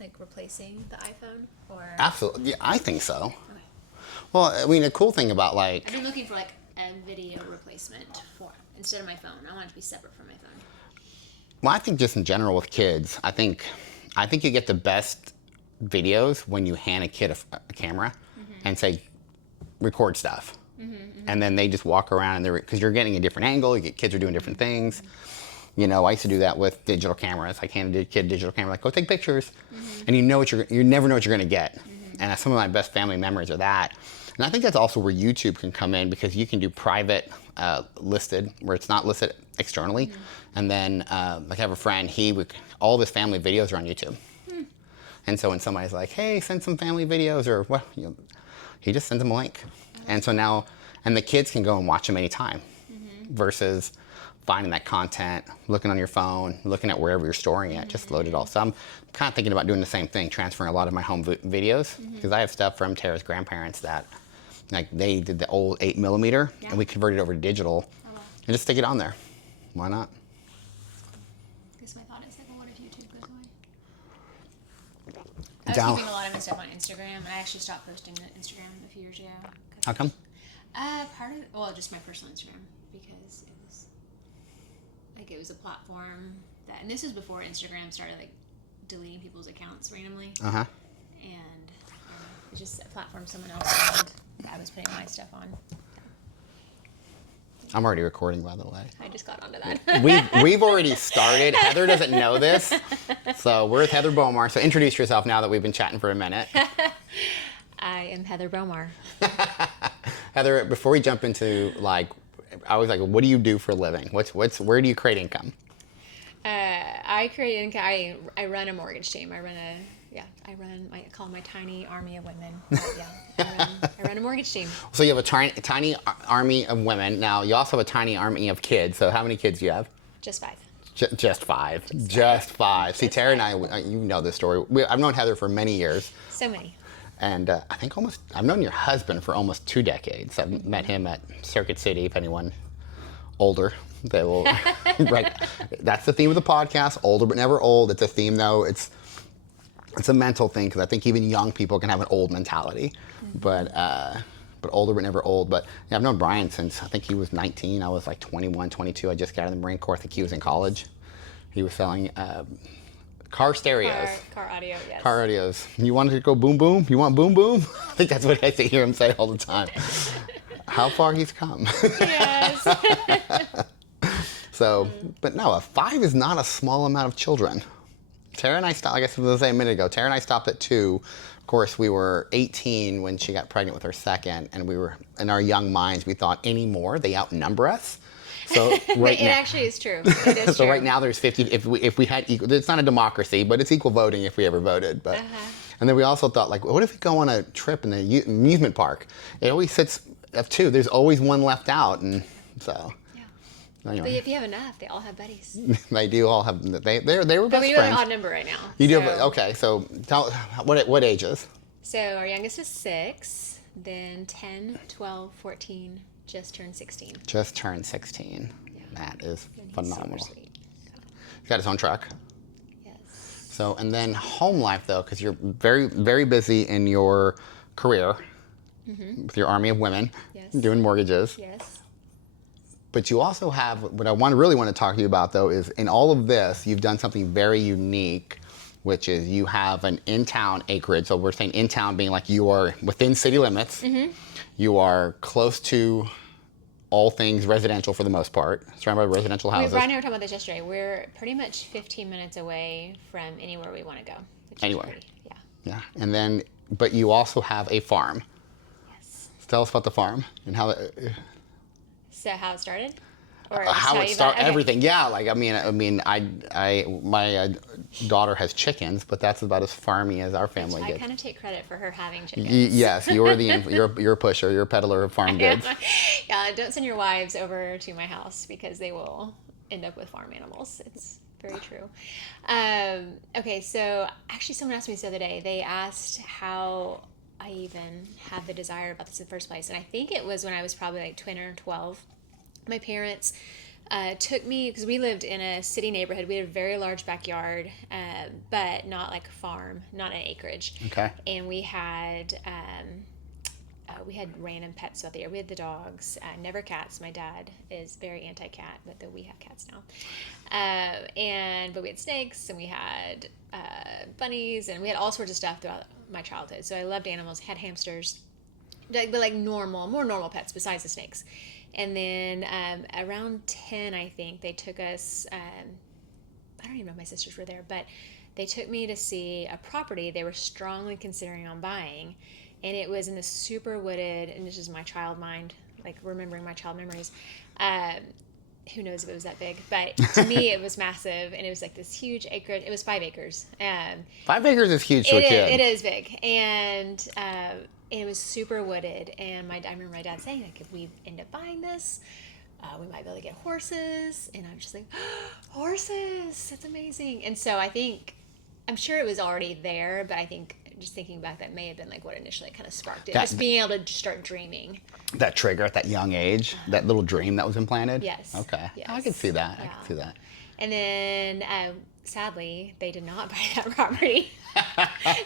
like replacing the iPhone, or? Absolutely, yeah, I think so. Okay. Well, I mean, a cool thing about like, I've been looking for like a video replacement for instead of my phone. I want it to be separate from my phone. well, I think just in general with kids, I think you get the best videos when you hand a kid a camera and say, record stuff. And then they just walk around and because you're getting a different angle, kids are doing different things. You know, I used to do that with digital cameras. I handed a kid a digital camera, like, go take pictures. And you never know what you're gonna get. And some of my best family memories are that. And I think that's also where YouTube can come in, because you can do private listed, where it's not listed externally. And then, like I have a friend, all of his family videos are on YouTube. And so when somebody's like, hey, send some family videos, or what, he just sends them a link. And so now, and the kids can go and watch them anytime, versus finding that content, looking on your phone, looking at wherever you're storing it, just load it all. So I'm kind of thinking about doing the same thing, transferring a lot of my home videos, because I have stuff from Tara's grandparents that, like, they did the old 8mm, and we converted over to digital, and just stick it on there. Why not? I guess my thought is like, well, what if YouTube goes away? I was keeping a lot of my stuff on Instagram. I actually stopped posting to Instagram a few years ago. How come? Just my personal Instagram, because it was a platform that, and this was before Instagram started like deleting people's accounts randomly. And it's just a platform someone else found that I was putting my stuff on. I'm already recording, by the way. I just got onto that. We've already started. Heather doesn't know this. So we're with Heather Bomar. So introduce yourself now that we've been chatting for a minute. I am Heather Bomar. Heather, before we jump into, like, I was like, what do you do for a living? Where do you create income? I create income. I run a mortgage team. I call my tiny army of women. But yeah, I run a mortgage team. So you have a tiny army of women. Now you also have a tiny army of kids. So how many kids do you have? Just 5. Just five. Just five. See, Tara and I, you know this story. I've known Heather for many years. So many. And I think I've known your husband for almost 2 decades. I've met him at Circuit City. If anyone older, they will. Right. That's the theme of the podcast. Older but never old. It's a theme, though. It's a mental thing, because I think even young people can have an old mentality, but older but never old. But yeah, I've known Brian since I think he was 19. I was like 21, 22. I just got out of the Marine Corps. I think he was in college. He was selling car stereos. Car audio, yes. Car audios. You wanted to go boom boom? You want boom boom? I think that's what I hear him say all the time. How far he's come. Yes. So, but no, 5 is not a small amount of children. Tara and I stopped, like I said a minute ago, Tara and I stopped at 2. Of course, we were 18 when she got pregnant with her second, and we were, in our young minds, we thought anymore, they outnumber us. So right now, it actually is true. It is so true. Right now there's 50, if we had equal, it's not a democracy, but it's equal voting if we ever voted. But And then we also thought, like, what if we go on a trip in the amusement park? It always sits of 2. There's always one left out, and so. Anyway. But if you have enough, they all have buddies. They do all have. They were best friends. But we do have an odd number right now. You do have, okay. So tell what ages? So our youngest is 6, then 10, 12, 14, just turned 16. Just turned 16. Yeah. That is phenomenal. Super sweet. He's got his own truck. Yes. So, and then home life, though, because you're very, very busy in your career with your army of women, doing mortgages. Yes. But you also have, what I really want to talk to you about, though, is in all of this, you've done something very unique, which is you have an in-town acreage. So we're saying in-town being like you are within city limits. You are close to all things residential for the most part, surrounded by residential houses. Brian and I were talking about this yesterday. We're pretty much 15 minutes away from anywhere we want to go. Anywhere. Yeah. And then, but you also have a farm. Yes. So tell us about the farm and how. So how it started? Or how it started? Everything. Yeah. Like my daughter has chickens, but that's about as farmy as our family gets. I kind of take credit for her having chickens. Yes, you're a pusher, you're a peddler of farm goods. Yeah. Don't send your wives over to my house because they will end up with farm animals. It's very true. Okay. So actually, someone asked me this the other day. They asked how I even had the desire about this in the first place. And I think it was when I was probably like 10 or 12. My parents took me, because we lived in a city neighborhood. We had a very large backyard, but not like a farm, not an acreage. Okay. And we had random pets out there. We had the dogs, never cats. My dad is very anti-cat, but though we have cats now. But we had snakes, and we had bunnies, and we had all sorts of stuff throughout my childhood. So I loved animals. Had hamsters, but like more normal pets besides the snakes. And then around 10, I think, they took us, I don't even know if my sisters were there, but they took me to see a property they were strongly considering on buying. And it was in the super wooded, and this is my child mind, like remembering my child memories. Who knows if it was that big, but to me it was massive, and it was like this huge acreage. It was 5 acres. 5 acres is huge to a kid. It is big, and it was super wooded. And I remember my dad saying, like, if we end up buying this, we might be able to get horses. And I'm just like, horses, that's amazing. And so I'm sure it was already there, but I think just thinking back, that may have been like what initially kind of sparked it. Just being able to just start dreaming. That trigger at that young age, that little dream that was implanted? Yes. Okay. Yes. I can see that. Yeah. I can see that. And then, sadly, they did not buy that property.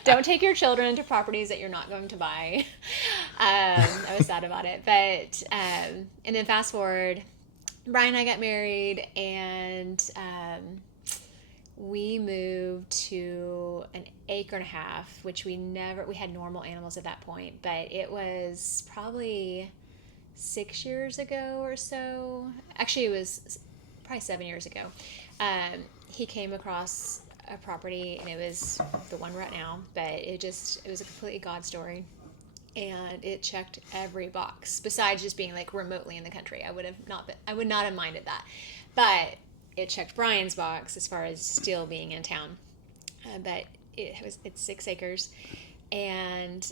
Don't take your children to properties that you're not going to buy. I was sad about it. But, and then fast forward, Brian and I got married, and we moved to an acre and a half, which we had normal animals at that point, but it was probably 6 years ago or so. Actually, it was probably 7 years ago. He came across a property, and it was the one we're at now, but it was a completely God story. And it checked every box, besides just being like remotely in the country. I would not have minded that. But it checked Brian's box as far as still being in town. But it's 6 acres. And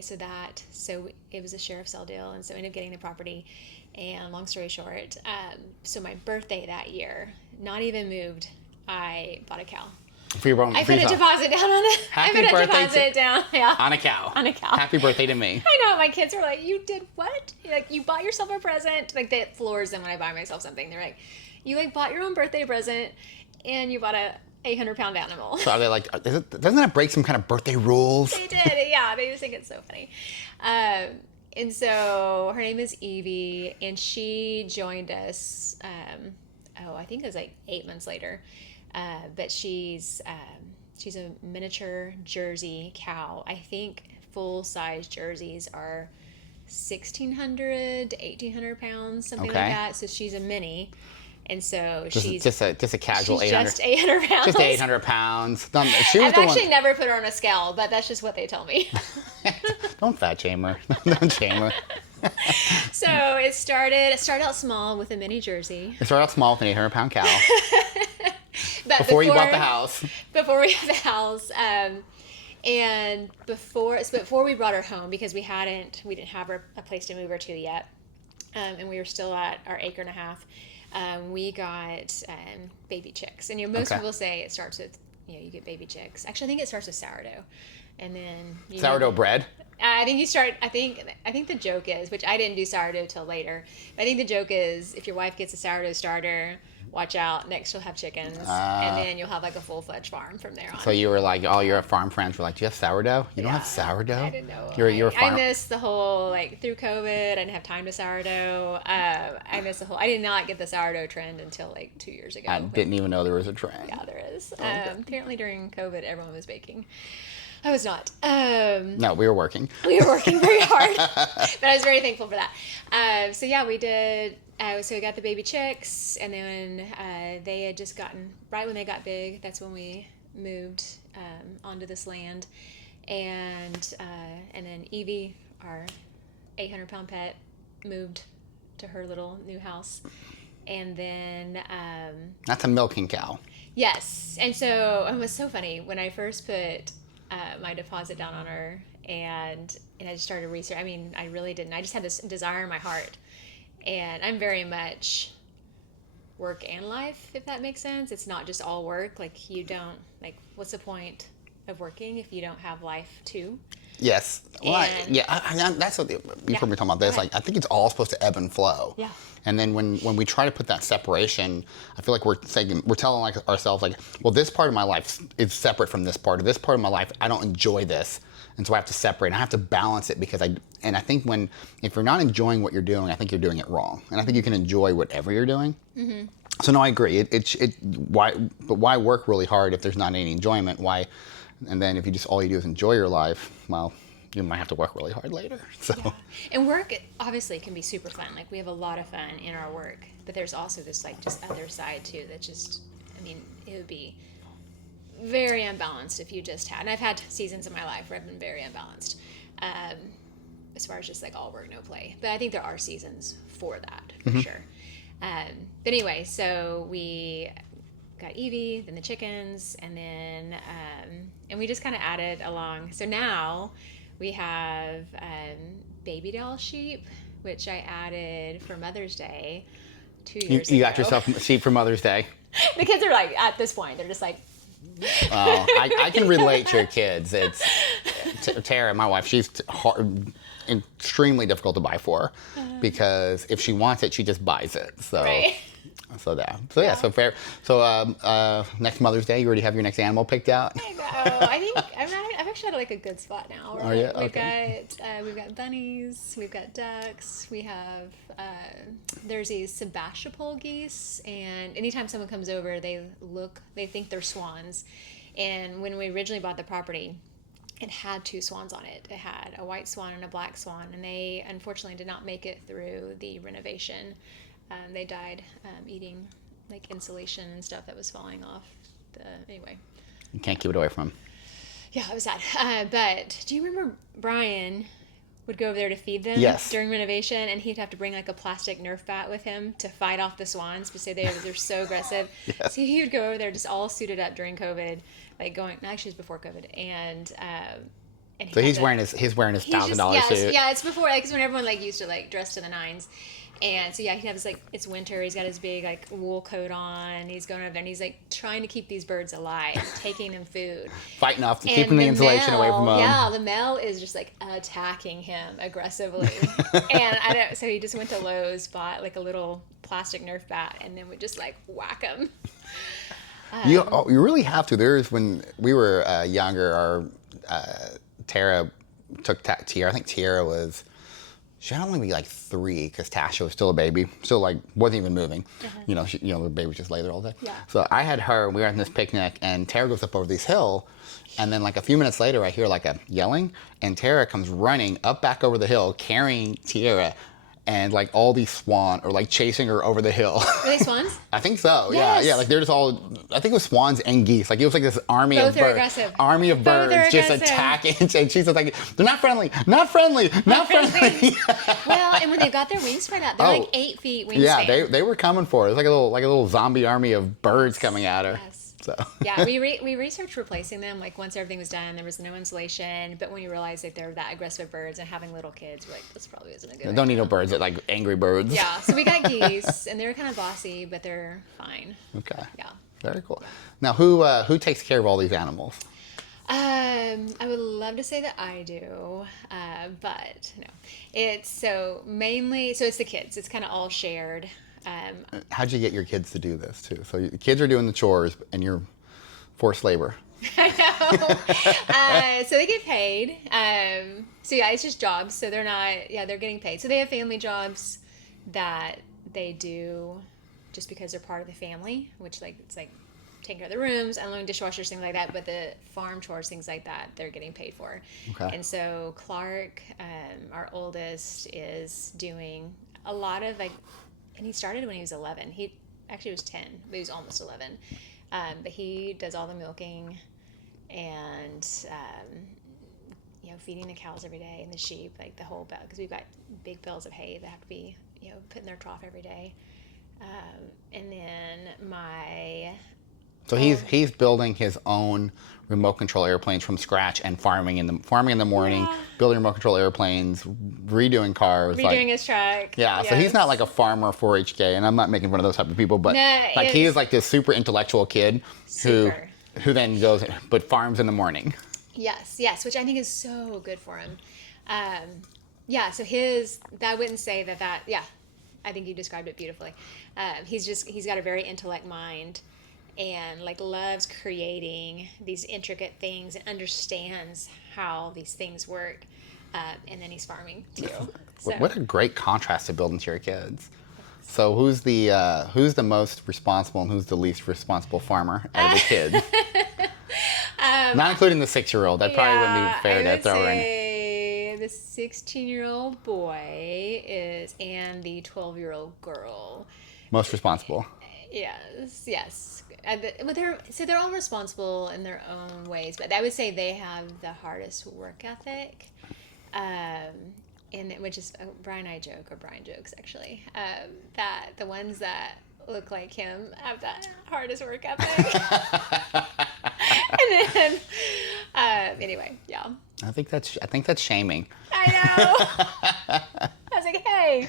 so it was a sheriff's sale deal, and so I ended up getting the property. And long story short, so my birthday that year, not even moved, I bought a cow. For your own, I put a deposit down on it. Yeah. On a cow. On a cow. Happy birthday to me. I know. My kids were like, "You did what? Like, you bought yourself a present?" Like, that floors them when I buy myself something. They're like, "You like bought your own birthday present, and you bought a 800-pound animal." So are they like, doesn't that break some kind of birthday rules? They did. Yeah. They just think it's so funny. And so her name is Evie, and she joined us. I think it was like 8 months later. But she's a miniature Jersey cow. I think full-size Jerseys are 1,600 to 1,800 pounds, something like that. So she's a mini, and so she's just a casual 800. Just 800 pounds. Just 800 pounds. I've actually never put her on a scale, but that's just what they tell me. Don't fat shame her. Don't shame her. So it started out small with a mini Jersey. It started out small with an 800-pound cow. But before you bought the house. Before we had the house, and before we brought her home, because we didn't have a place to move her to yet, and we were still at our acre and a half. We got baby chicks, and most people say it starts with you get baby chicks. Actually, I think it starts with sourdough, and then sourdough bread. I think you start. I think the joke is, which I didn't do sourdough till later. But I think the joke is, if your wife gets a sourdough starter, watch out. Next, you'll have chickens, and then you'll have like a full-fledged farm from there on. So you were like, all your farm friends were like, "Do you have sourdough? You don't have sourdough?" I didn't know. You're a farm. I missed the whole through COVID. I didn't have time to sourdough. I missed the whole. I did not get the sourdough trend until 2 years ago. I didn't even know there was a trend. Yeah, there is. Apparently, during COVID, everyone was baking. I was not. No, we were working. We were working very hard, but I was very thankful for that. So yeah, we did. So we got the baby chicks, and then they had just gotten, right when they got big, that's when we moved onto this land, and then Evie, our 800-pound pet, moved to her little new house, and then that's a milking cow. Yes, and so it was so funny when I first put my deposit down on her, and I just started research. I mean, I really didn't. I just had this desire in my heart, and I'm very much work and life, if that makes sense. It's not just all work. Like, you don't, what's the point of working if you don't have life too? Yes. Well, that's what you've heard me talking about this. Like, I think it's all supposed to ebb and flow. Yeah. And then when we try to put that separation, I feel like we're telling like ourselves like, well, this part of my life is separate from this part. Or this part of my life, I don't enjoy this, and so I have to separate. And I have to balance it because I think if you're not enjoying what you're doing, I think you're doing it wrong. And I think you can enjoy whatever you're doing. Mm-hmm. So no, I agree. Why work really hard if there's not any enjoyment? Why? And then if you just all you do is enjoy your life, well, you might have to work really hard later. So. Yeah. And work obviously can be super fun. Like, we have a lot of fun in our work, but there's also this like just other side too that just, I mean, it would be very unbalanced if you just had, and I've had seasons in my life where I've been very unbalanced, as far as just like all work, no play. But I think there are seasons for that, for sure. But anyway, so we got Evie, then the chickens, and then, and we just kind of added along. So now we have baby doll sheep, which I added for Mother's Day 2 years ago. You got yourself a sheep for Mother's Day? The kids are like, at this point, they're just like... Oh, I can relate to your kids. It's Tara, my wife, she's extremely difficult to buy for, because if she wants it, she just buys it. So. Right. So fair. So next Mother's Day, you already have your next animal picked out? I know. I think I've actually had like a good spot now. Right? Oh yeah. We've got bunnies, we've got ducks, we have there's these Sebastopol geese, and anytime someone comes over, they think they're swans. And when we originally bought the property, it had 2 swans on it. It had a white swan and a black swan, and they unfortunately did not make it through the renovation. They died eating like insulation and stuff that was falling off. Anyway. You can't keep it away from them. Yeah, it was sad. But do you remember Brian would go over there to feed them during renovation, and he'd have to bring like a plastic Nerf bat with him to fight off the swans because they're so aggressive. Yes. So he would go over there just all suited up during COVID, like actually it was before COVID, and so he's wearing his $1,000 suit. Yeah, it's before, like, 'cause when everyone like used to like dress to the nines. And so, yeah, he'd have his, like, it's winter, he's got his big, like, wool coat on, he's going over there, and he's, like, trying to keep these birds alive, taking them food. Fighting off, keeping the insulation away from them. Yeah, the male is just, like, attacking him aggressively. So he just went to Lowe's, bought, like, a little plastic Nerf bat, and then would just, like, whack him. You really have to. When we were younger, Tara took Tiara. I think Tiara was... She had only be like 3 because Tasha was still a baby, still like wasn't even moving. Uh-huh. The baby was just lay there all day. Yeah. So I had her. We were at this picnic, and Tara goes up over this hill, and then like a few minutes later, I hear like a yelling, and Tara comes running up back over the hill, carrying Tiara, and like all these swan are like chasing her over the hill. Are they swans? I think so. Yes. Yeah. Like they're just all. I think it was swans and geese. Like it was like this army of birds. Aggressive. Army of birds just attacking. And she's just like, they're not friendly. Not friendly. Not friendly. Well, and when they got their wings spread out, they're like 8 feet wingspan. Yeah, they were coming for her. It was like a little zombie army of birds coming at her. Yes. So. Yeah, we researched replacing them. Like once everything was done, there was no insulation. But when you realized that they're that aggressive birds and having little kids, we're like, this probably isn't a good idea. Don't need no birds that like angry birds. Yeah, so we got geese, and they're kind of bossy, but they're fine. Okay. Yeah. Very cool. Now, who takes care of all these animals? I would love to say that I do, but no. It's mainly it's the kids. It's kind of all shared. How'd you get your kids to do this too? So the kids are doing the chores, and you're forced labor. I know. So they get paid. So yeah, it's just jobs. So they're not. Yeah, they're getting paid. So they have family jobs that they do just because they're part of the family, which it's like taking care of the rooms, unloading dishwashers, things like that. But the farm chores, things like that, they're getting paid for. Okay. And so Clark, our oldest, is doing a lot of and he started when he was 11. He actually was 10, but he was almost 11. But he does all the milking and, feeding the cows every day and the sheep, like the whole bale, because we've got big bales of hay that have to be, put in their trough every day. And then So he's building his own remote control airplanes from scratch and farming in the morning, building remote control airplanes, redoing cars, redoing his truck. Yeah, yes. So he's not like a farmer 4-HK, and I'm not making fun of those type of people, but he is like this super intellectual kid who then goes but farms in the morning. Yes, which I think is so good for him. So I wouldn't say that, I think you described it beautifully. He's got a very intellect mind and like loves creating these intricate things and understands how these things work. And then he's farming too. So. What a great contrast to build into your kids. So who's the most responsible and who's the least responsible farmer out of the kids? Not including the 6-year-old. That probably wouldn't be fair to throw in. The 16-year-old boy and the 12-year-old girl. Most responsible. Yes. But they're all responsible in their own ways, but I would say they have the hardest work ethic. And which is Brian jokes actually, that the ones that look like him have the hardest work ethic. And then anyway, yeah. I think that's shaming. I know. I was like, hey.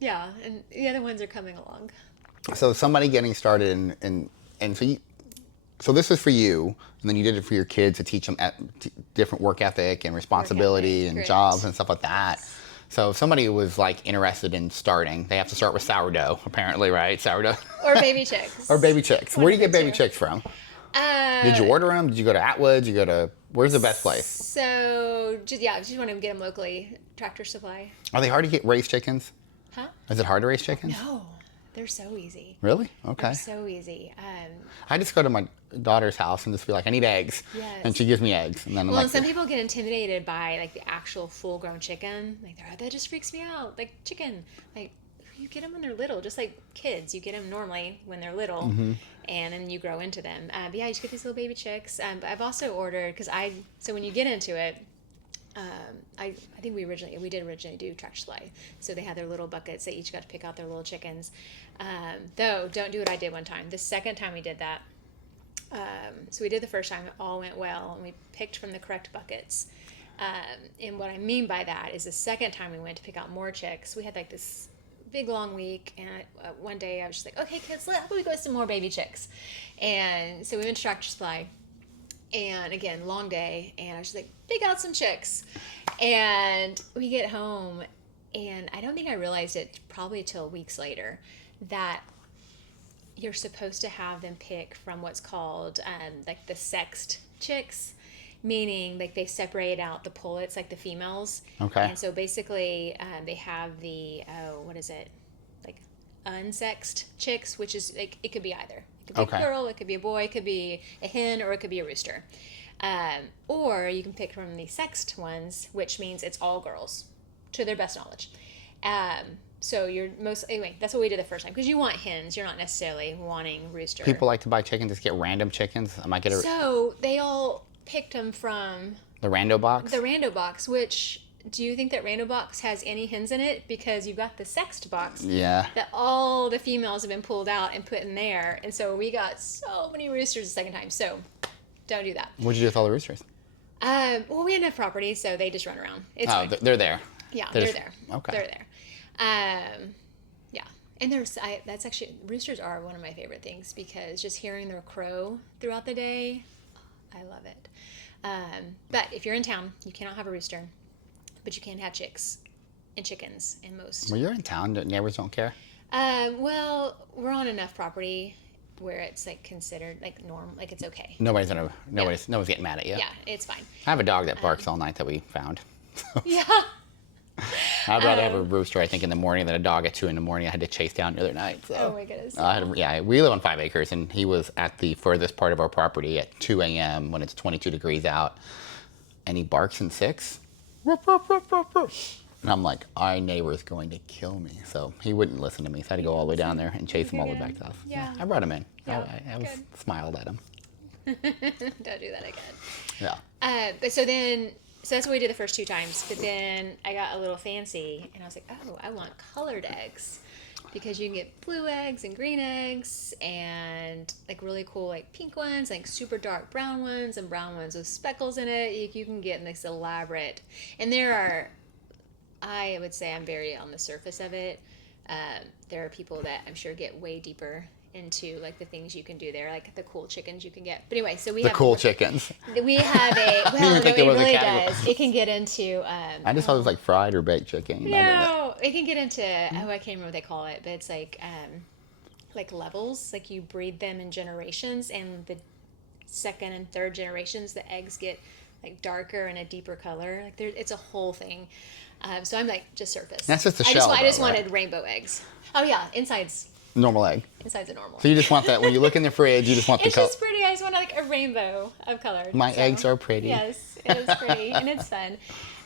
Yeah, and the other ones are coming along. So somebody getting started and so this is for you, and then you did it for your kids to teach them different work ethic and responsibility and jobs and stuff like that. Yes. So if somebody was like interested in starting, they have to start with sourdough, apparently, right? Sourdough. Or baby chicks. Where do you get baby chicks from? Did you order them? Did you go to Atwood's? Where's the best place? So, just want to get them locally. Tractor Supply. Are they hard to raise chickens? Huh? Is it hard to raise chickens? No. They're so easy. Really? Okay. They're so easy. I just go to my daughter's house and just be like, I need eggs. Yes. And she gives me eggs. And then I'm some people get intimidated by like the actual full-grown chicken. Like, that just freaks me out. Like, chicken. Like, you get them when they're little, just like kids. You get them normally when they're little, and then you grow into them. But yeah, you just get these little baby chicks. But I've also ordered, so when you get into it, I think we did originally do Tractor Supply. So they had their little buckets. They each got to pick out their little chickens. Though, don't do what I did one time. The second time we did that, so we did the first time, it all went well, and we picked from the correct buckets. And what I mean by that is the second time we went to pick out more chicks, we had like this big long week, and one day I was just like, okay kids, how about we go with some more baby chicks? And so we went to Tractor Supply. And again, long day, and I was just like, pick out some chicks. And we get home, and I don't think I realized it probably till weeks later that you're supposed to have them pick from what's called like the sexed chicks, meaning like they separate out the pullets, like the females. Okay. And so basically they have the, like unsexed chicks, which is like, it could be either. It could be a girl, it could be a boy, it could be a hen, or it could be a rooster. Or you can pick from the sexed ones, which means it's all girls, to their best knowledge. So anyway, that's what we did the first time, because you want hens, you're not necessarily wanting rooster. People like to buy chickens, just get random chickens. So they all picked them from the rando box. The rando box, which, do you think that rando box has any hens in it? Because you've got the sexed box. Yeah. That all the females have been pulled out and put in there, and so we got so many roosters the second time. So don't do that. What'd you do with all the roosters? Well, we had enough property, so they just run around. It's fine. They're there. Yeah, they're there. Okay. They're there. Yeah, and that's actually, roosters are one of my favorite things, because just hearing their crow throughout the day, I love it. But if you're in town, you cannot have a rooster, but you can have chicks and chickens in most. Well, you're in town. Neighbors don't care. Well, we're on enough property where it's like considered like norm, like it's okay. No one's getting mad at you. Yeah, it's fine. I have a dog that barks all night that we found. Yeah. I'd rather have a rooster, I think, in the morning than a dog at 2 a.m. I had to chase down the other night. So. Oh my goodness. We live on 5 acres, and he was at the furthest part of our property at 2 a.m. when it's 22 degrees out, and he barks in 6. And I'm like, our neighbor's going to kill me. So he wouldn't listen to me, so I had to go all the way down there and chase him all the way back to us. Yeah. I brought him in. Yeah, I smiled at him. Don't do that again. Yeah. So that's what we did the first 2 times. But then I got a little fancy, and I was like, oh, I want colored eggs, because you can get blue eggs and green eggs, and like really cool like pink ones, like super dark brown ones, and brown ones with speckles in it. You can get this elaborate. And I would say I'm very on the surface of it. There are people that I'm sure get way deeper into like the things you can do there, like the cool chickens you can get. But anyway, so we The have cool chickens. We have a well, no, it really does. It can get into. I just thought it was like fried or baked chicken. No, it can get into. Oh, I can't remember what they call it, but it's like levels. Like you breed them in generations, and the second and third generations, the eggs get like darker and a deeper color. Like it's a whole thing. So I'm like just surface. That's just a shell. I just wanted rainbow eggs. Oh yeah, inside's normal egg. Inside's a normal. So you just want that when you look in the fridge. You just want the color. It's just pretty. I just want like a rainbow of color. My eggs are pretty. Yes, it is pretty and it's fun.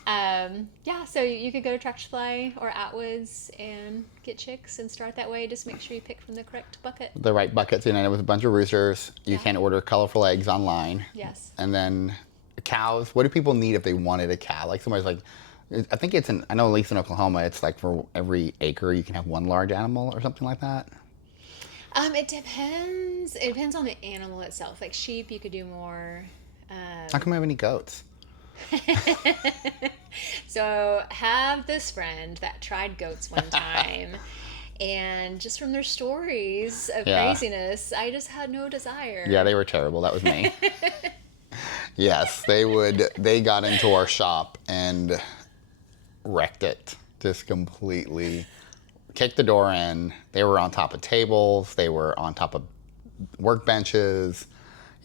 Yeah, so you could go to Tractor Supply or Atwoods and get chicks and start that way. Just make sure you pick from the correct bucket. The right buckets, and then with a bunch of roosters. You can order colorful eggs online. Yes. And then cows. What do people need if they wanted a cow? Like somebody's like, I think it's I know at least in Oklahoma, it's like for every acre you can have one large animal or something like that. It depends. It depends on the animal itself. Like sheep, you could do more. How come we have any goats? So have this friend that tried goats one time, and just from their stories of craziness, I just had no desire. Yeah, they were terrible. That was me. Yes, they got into our shop and wrecked it. Just completely kicked the door in. They were on top of tables. They were on top of workbenches.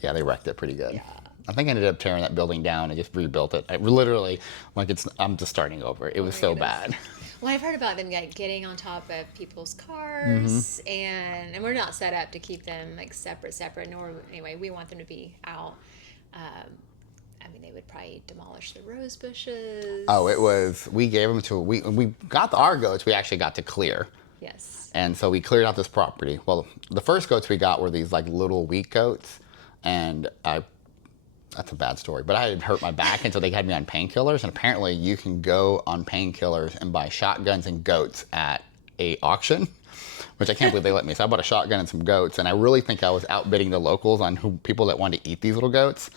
Yeah, they wrecked it pretty good. Yeah. I think I ended up tearing that building down and just rebuilt it. I literally, I'm just starting over. It was so bad. Well, I've heard about them like getting on top of people's cars, and we're not set up to keep them like separate. Nor anyway, we want them to be out. I mean, they would probably demolish the rose bushes. Oh, it was. We gave them to. We got our goats. We actually got to clear. Yes. And so we cleared out this property. Well, the first goats we got were these like little weak goats, and that's a bad story, but I had hurt my back, and so they had me on painkillers. And apparently, you can go on painkillers and buy shotguns and goats at a auction, which I can't believe they let me. So I bought a shotgun and some goats, and I really think I was outbidding the locals on people that wanted to eat these little goats.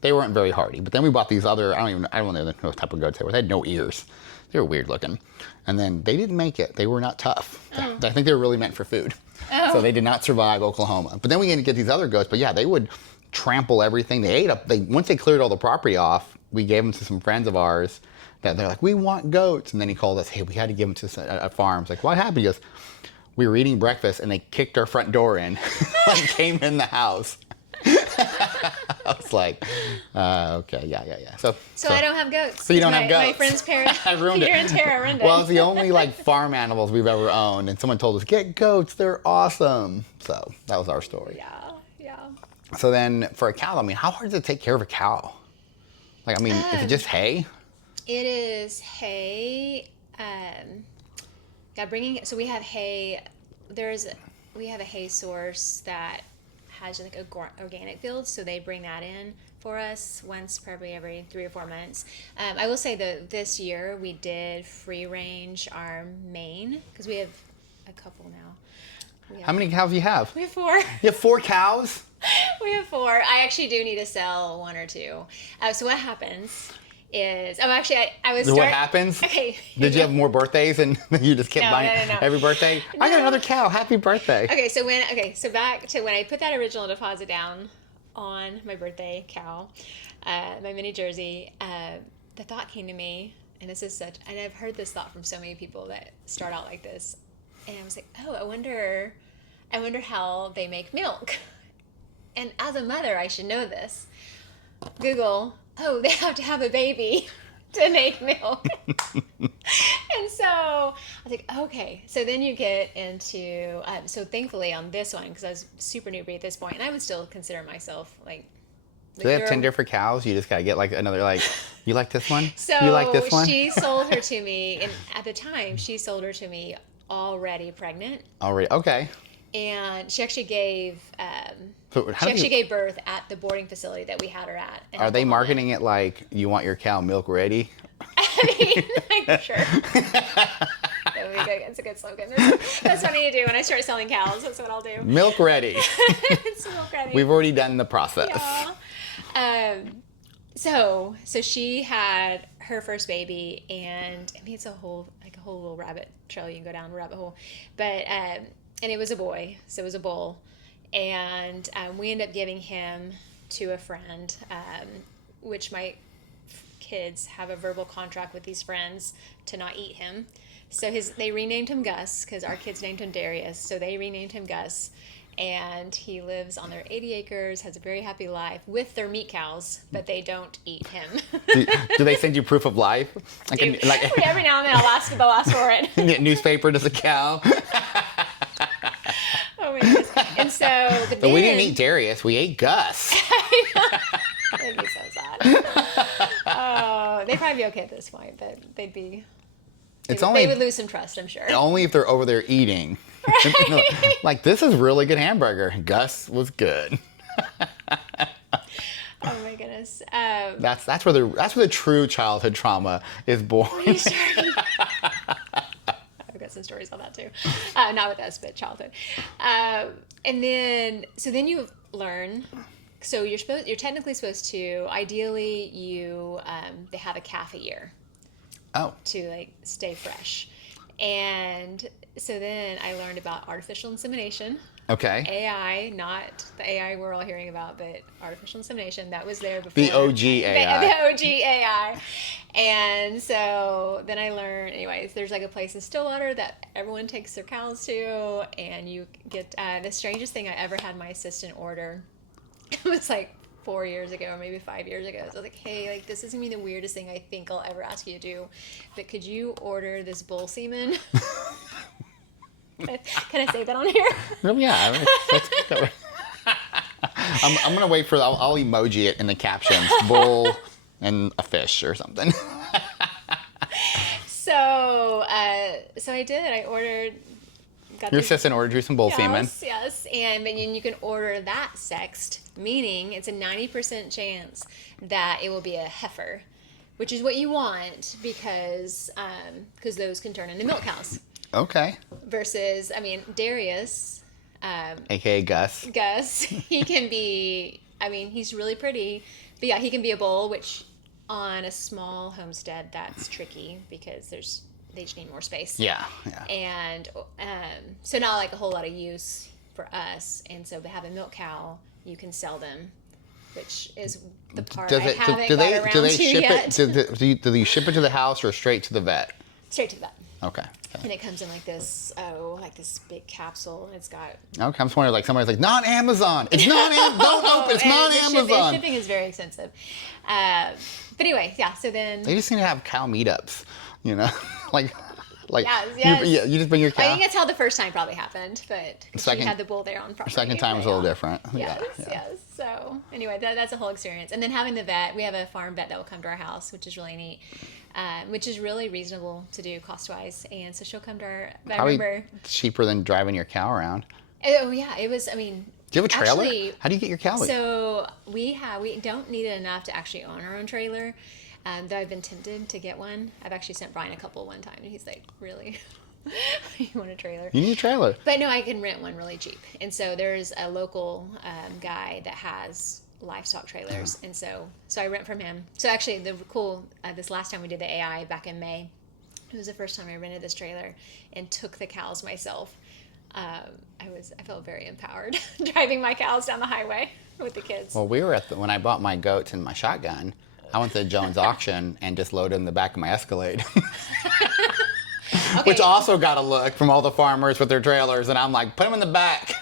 They weren't very hardy. But then we bought these other, I don't know what type of goats they were. They had no ears. They were weird looking. And then they didn't make it. They were not tough. Oh. I think they were really meant for food. Oh. So they did not survive Oklahoma. But then we had to get these other goats. But yeah, they would trample everything. They ate up. Once they cleared all the property off, we gave them to some friends of ours that they're like, we want goats. And then he called us, hey, we had to give them to a farm. It's like, what happened? He goes, we were eating breakfast and they kicked our front door in and came in the house. I was like, okay, yeah. So I don't have goats. So you don't have goats. My friend's parents, I ruined Peter it. and Tara, ruined it. Well, it's the only like farm animals we've ever owned, and someone told us, get goats, they're awesome. So that was our story. Yeah. So then for a cow, I mean, how hard does it take care of a cow? Like, I mean, is it just hay? It is hay. So we have hay. We have a hay source that has like a organic field, so they bring that in for us once probably every 3 or 4 months. I will say that this year we did free range our Maine because we have a couple now. How many cows do you have? We have 4. You have 4 cows? We have 4. I actually do need to sell 1 or 2. So what happens is, I was What happens? Okay. Did you have more birthdays and you just kept buying every birthday? No. I got another cow. Happy birthday. Okay, so back to when I put that original deposit down on my birthday cow, my mini Jersey, the thought came to me, and I've heard this thought from so many people that start out like this, and I was like, oh, I wonder how they make milk. And as a mother, I should know this. Google, they have to have a baby to make milk. And so I was like, okay. So then you get into, so thankfully on this one, because I was super newbie at this point, and I would still consider myself like. Do they have Tinder for cows? You just got to get like another, like, you like this one? So you like this one? She sold her to me, and at the time, she sold her to me already pregnant. Already, okay. And she actually gave gave birth at the boarding facility that we had her at. Are they marketing it like you want your cow milk ready? I mean, like, sure. That's a good slogan. That's what I need to do when I start selling cows. That's what I'll do. Milk ready. It's milk ready. We've already done the process. Yeah. So she had her first baby, and I mean it's a whole little rabbit trail you can go down, a rabbit hole. But and it was a boy, so it was a bull. And we ended up giving him to a friend, which my kids have a verbal contract with these friends to not eat him. So they renamed him Gus because our kids named him Darius. So they renamed him Gus. And he lives on their 80 acres, has a very happy life with their meat cows, but they don't eat him. Do they send you proof of life? Every now and then they'll ask for it. Get newspaper to the cow. Oh my goodness. And so But we didn't eat Darius, we ate Gus. That'd be so sad. Oh, they'd probably be okay at this point, but they'd be... They would lose some trust, I'm sure. Only if they're over there eating. Right. Like, this is really good hamburger. Gus was good. Oh my goodness. That's where the true childhood trauma is born. I've got some stories on that too. Not with us, but childhood. And then you learn. So you're technically supposed to. Ideally, they have a calf a year. Oh. To like stay fresh. And so then I learned about artificial insemination. Okay. AI, not the AI we're all hearing about, but artificial insemination. That was there before. The OG AI. The OG AI. And so then I learned, anyways, there's like a place in Stillwater that everyone takes their cows to, and you get the strangest thing I ever had my assistant order. It was like 4 years ago, or maybe 5 years ago. So I was like, hey, like, this is gonna be the weirdest thing I think I'll ever ask you to do, but could you order this bull semen? Can I say that on here? Oh, yeah. I'm gonna wait for. I'll emoji it in the captions. Bull and a fish or something. So I did. I ordered. Your assistant ordered you some bull semen. Yes, and then you can order that sexed, meaning it's a 90% chance that it will be a heifer, which is what you want because those can turn into milk cows. Okay. Versus, Darius, AKA Gus. Gus, he can be. He's really pretty, but yeah, he can be a bull, which on a small homestead that's tricky because they just need more space. Yeah. And so not like a whole lot of use for us. And so to have a milk cow, you can sell them, which is the part I haven't got around to yet. Do they ship it to the house or straight to the vet? Straight to the vet. Okay. And it comes in like this big capsule, and it's got. Okay, I'm just wondering, like somebody's like, not Amazon. It's not Amazon. Don't open. It's not Amazon. Shipping is very expensive. But anyway, yeah. So then they just need to have cow meetups, like. Yes. You just bring your cow. I think that's how the first time probably happened, but she had the bull there on property. Second time was a little different. Yes. So anyway, that's a whole experience. And then having the vet, we have a farm vet that will come to our house, which is really neat. Which is really reasonable to do cost-wise, and so she'll come to our. Probably cheaper than driving your cow around. Oh yeah, it was. Do you have a trailer? Actually, how do you get your cow? So we don't need it enough to actually own our own trailer. Though I've been tempted to get one. I've actually sent Brian a couple one time, and he's like, "Really? You want a trailer?" You need a trailer. But no, I can rent one really cheap. And so there's a local guy that has livestock trailers, and so I rent from him. So actually, this last time we did the AI back in May, it was the first time I rented this trailer and took the cows myself. I felt very empowered driving my cows down the highway with the kids. Well, we were when I bought my goats and my shotgun. I went to the Jones auction and just loaded in the back of my Escalade. Okay. Which also got a look from all the farmers with their trailers, and I'm like, put them in the back.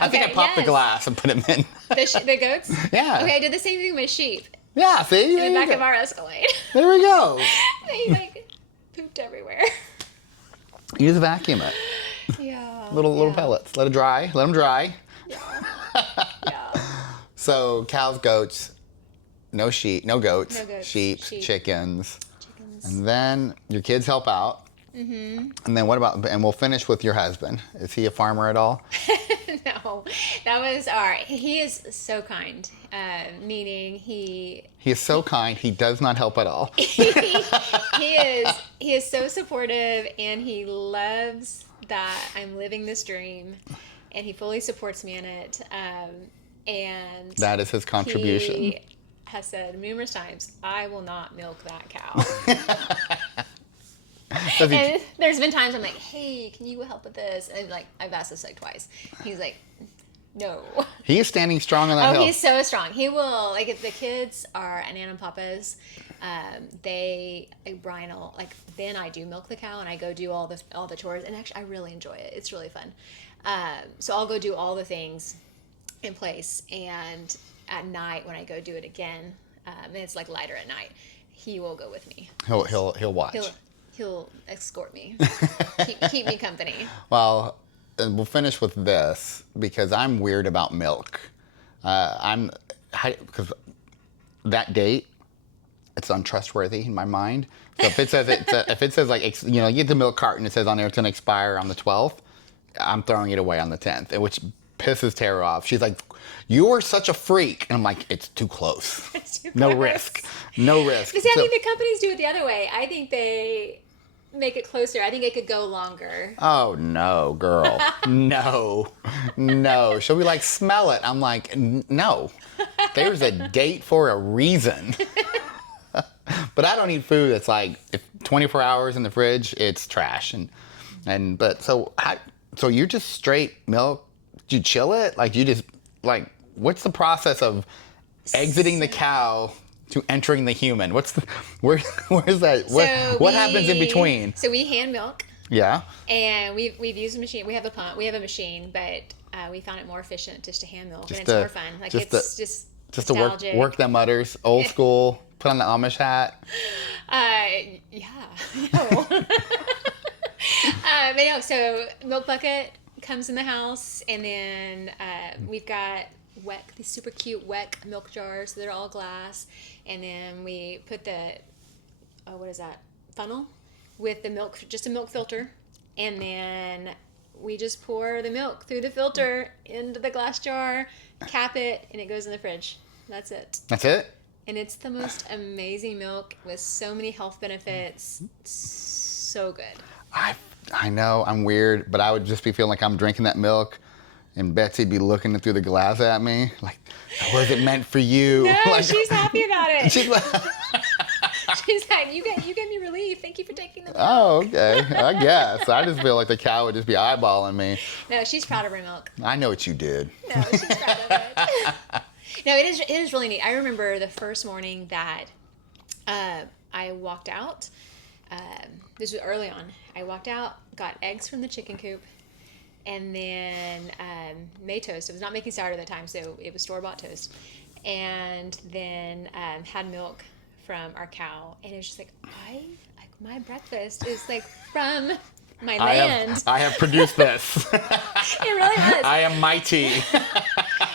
I think I popped the glass and put them in. The goats? Yeah. Okay, I did the same thing with sheep. Yeah, see? In the back of our Escalade. There we go. They pooped everywhere. You just vacuum it. Yeah. Little pellets. Let them dry. Yeah. So cows, goats, no goats, sheep, sheep. Chickens. And then your kids help out. Mm-hmm. And then and we'll finish with your husband. Is he a farmer at all? No, that was he is so kind, meaning he is so kind, he does not help at all. he is so supportive, and he loves that I'm living this dream, and he fully supports me in it. And that is his contribution. He has said numerous times, I will not milk that cow. And there's been times I'm like, hey, can you help with this? And like, I've asked this like twice. He's like, no. He is standing strong on that hill. Oh, he's so strong. He will, like, if the kids are at Nana and Papa's, Brian will, like, then I do milk the cow and I go do all the chores. And actually, I really enjoy it. It's really fun. So I'll go do all the things in place. And at night, when I go do it again, and it's like lighter at night, he will go with me. He'll watch. He'll escort me, keep me company. Well, we'll finish with this because I'm weird about milk. Because that date, it's untrustworthy in my mind. So if it says like, you get the milk carton, it says on there it's gonna expire on the 12th. I'm throwing it away on the 10th, which pisses Tara off. She's like, "You are such a freak," and I'm like, "It's too close. No risk. No risk." But see, I think the companies do it the other way. I think they make it closer. I think it could go longer. Oh no, girl, no. She'll be like, "Smell it." I'm like, "No, there's a date for a reason." But I don't eat food that's like, if 24 hours in the fridge, it's trash. So you're just straight milk. Do you chill it? Like, do you just, like, what's the process of exiting the cow to entering the human? Where's that? What happens in between? So we hand milk. Yeah. And we've used a machine. We have a pump. We have a machine, but we found it more efficient just to hand milk, and it's more fun. Like, it's just to work them udders, old school. Put on the Amish hat. Yeah. No. But no, so milk bucket comes in the house, and then we've got these super cute WEC milk jars. So they're all glass, and then we put the funnel with the milk, just a milk filter, and then we just pour the milk through the filter into the glass jar, cap it, and it goes in the fridge. That's it. That's it? And it's the most amazing milk with so many health benefits. It's so good. I know, I'm weird, but I would just be feeling like I'm drinking that milk, and Betsy'd be looking through the glass at me, like, was it meant for you? No, like, she's happy about it. She's like, you gave me relief. Thank you for taking the milk. Oh, okay. I guess. I just feel like the cow would just be eyeballing me. No, she's proud of her milk. I know what you did. No, she's proud of it. No, it is really neat. I remember the first morning that I walked out. This was early on. I walked out, got eggs from the chicken coop, and then made toast. I was not making sourdough at the time, so it was store-bought toast. And then had milk from our cow, and it was just like, my breakfast is like from my land. I have produced this. It really was. I am mighty.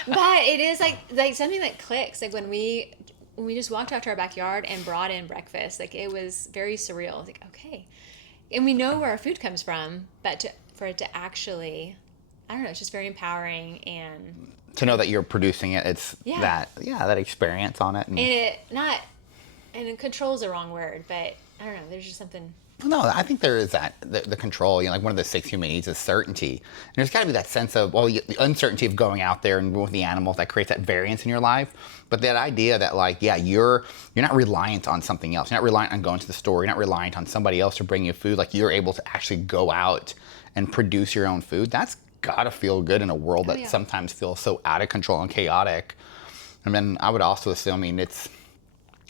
But it is like something that clicks. Like when we just walked out to our backyard and brought in breakfast, like it was very surreal. Like, okay, and we know where our food comes from, but for it to actually, I don't know, it's just very empowering. And to know that you're producing it, it's that experience on it. And control is the wrong word, but I don't know, there's just something. No, I think there is that, the control, like one of the 6 human needs is certainty. And there's got to be that sense of, the uncertainty of going out there and with the animals that creates that variance in your life. But that idea that you're not reliant on something else. You're not reliant on going to the store. You're not reliant on somebody else to bring you food. Like, you're able to actually go out and produce your own food. That's got to feel good in a world that sometimes feels so out of control and chaotic. And then I would also assume,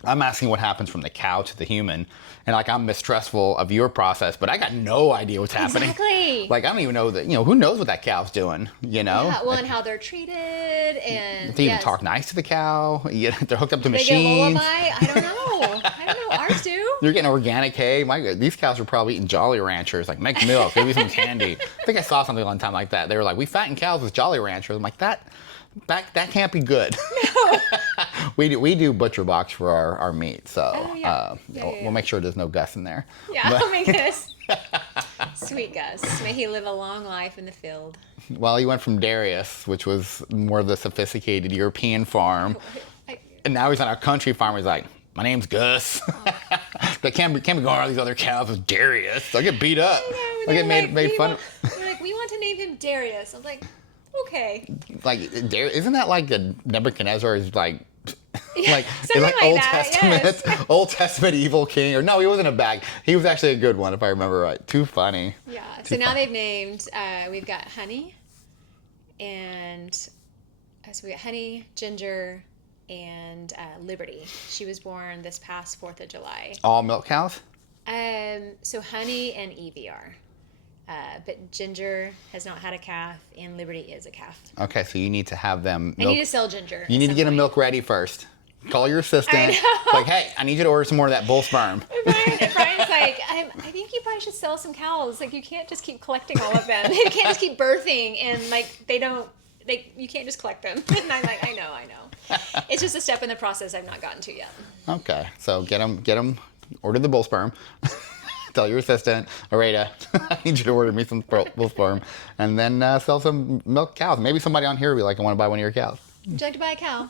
I'm asking what happens from the cow to the human, and I'm mistrustful of your process, but I got no idea what's happening. Exactly. I don't even know that, who knows what that cow's doing, Yeah, well, and how they're treated, and they even talk nice to the cow. They're hooked up to machines. They get a lullaby. I don't know. Ours do. You're getting organic hay. My God, these cows are probably eating Jolly Ranchers. Like, make milk, maybe some candy. I think I saw something one time like that. They were like, we fatten cows with Jolly Ranchers. I'm like, that can't be good. No. we do butcher box for our meat, so we'll make sure there's no Gus in there. Yeah, I'll make this. Sweet Gus. May he live a long life in the field. Well, you went from Darius, which was more of the sophisticated European farm, and now he's on a country farm. He's like, my name's Gus. They can't be going all these other cows with Darius. I'll get beat up. I'll get made fun of. They're like, we want to name him Darius. I was like, okay. Isn't that like a Nebuchadnezzar is like Like, something like Old that, Testament, yes. Old Testament evil king. Or no, he wasn't a bad. He was actually a good one, if I remember right. Too funny. Yeah. Too So now funny. they've named. We've got Honey, and so we got Honey, Ginger, and Liberty. She was born this past 4th of July. All milk cows. So Honey and Evie are. But Ginger has not had a calf, and Liberty is a calf. Okay, so you need to have them. I need to sell Ginger. You need to get them milk ready first. Call your assistant. I know. It's like, hey, I need you to order some more of that bull sperm. Brian's like, I think you probably should sell some cows. Like, you can't just keep collecting all of them. You can't just keep birthing, and like you can't just collect them. And I'm like, I know. It's just a step in the process I've not gotten to yet. Okay, so get them. Order the bull sperm. Tell your assistant, Areta, I need you to order me some bull sperm, and then sell some milk cows. Maybe somebody on here will be like, I want to buy one of your cows. Would you like to buy a cow?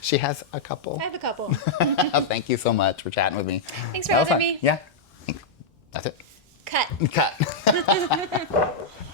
She has a couple. I have a couple. Thank you so much for chatting with me. Thanks for That was having fun. me. Yeah. That's it. Cut. Cut.